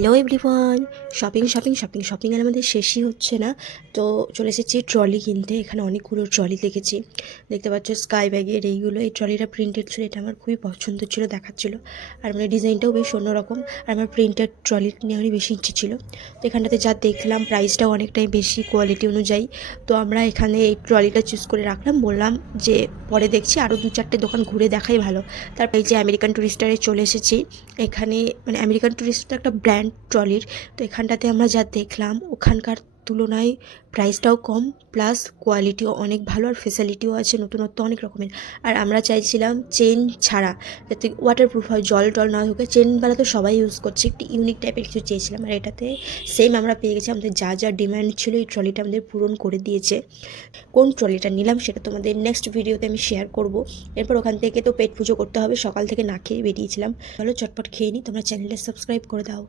Hello everyone. Shopping আর আমাদের শেষই হচ্ছে না। তো চলে এসেছি ট্রলি কিনতে। এখানে অনেকগুলো ট্রলি দেখেছি, দেখতে পাচ্ছ স্কাই ব্যাগের এইগুলো। এই ট্রলিটা প্রিন্টেড ছিল, এটা আমার খুবই পছন্দ ছিল, দেখাচ্ছিল। আর মানে ডিজাইনটাও বেশ অন্যরকম। আর আমার প্রিন্টেড ট্রলি নেওয়ারই বেশি ইচ্ছে ছিল। তো এখানটাতে যা দেখলাম প্রাইসটাও অনেকটাই বেশি কোয়ালিটি অনুযায়ী। তো আমরা এখানে এই ট্রলিটা চুজ করে রাখলাম, বললাম যে পরে দেখছি আরও 2-4টে দোকান ঘুরে দেখাই ভালো। তারপর এই যে আমেরিকান টুরিস্টারে চলে এসেছি। এখানে মানে আমেরিকান টুরিস্টার একটা ব্র্যান্ড ট্রলির। তো এখানটাতে আমরা যা দেখলাম ওখানকার তুলনায় প্রাইসটাও কম, প্লাস কোয়ালিটিও অনেক ভালো, আর ফেসিলিটিও আছে, নতুনত্ব অনেক রকমের। আর আমরা চাইছিলাম চেন ছাড়া, যাতে ওয়াটারপ্রুফ হয়, জল টল না ঢোকে। চেনবেলা তো সবাই ইউজ করছে, একটু ইউনিক টাইপের কিছু চেয়েছিলাম। আর এটাতে সেম আমরা পেয়ে গেছি। আমাদের যা যা ডিমান্ড ছিল এই ট্রলিটা আমাদের পূরণ করে দিয়েছে। কোন ট্রলিটা নিলাম সেটা তোমাদের নেক্সট ভিডিওতে আমি শেয়ার করব। এরপর ওখান থেকে তো পেট পুজো করতে হবে, সকাল থেকে না খেয়ে বেরিয়েছিলাম। চলো চটপট খেয়ে নিই, তোমরা চ্যানেলটা সাবস্ক্রাইব করে দাও।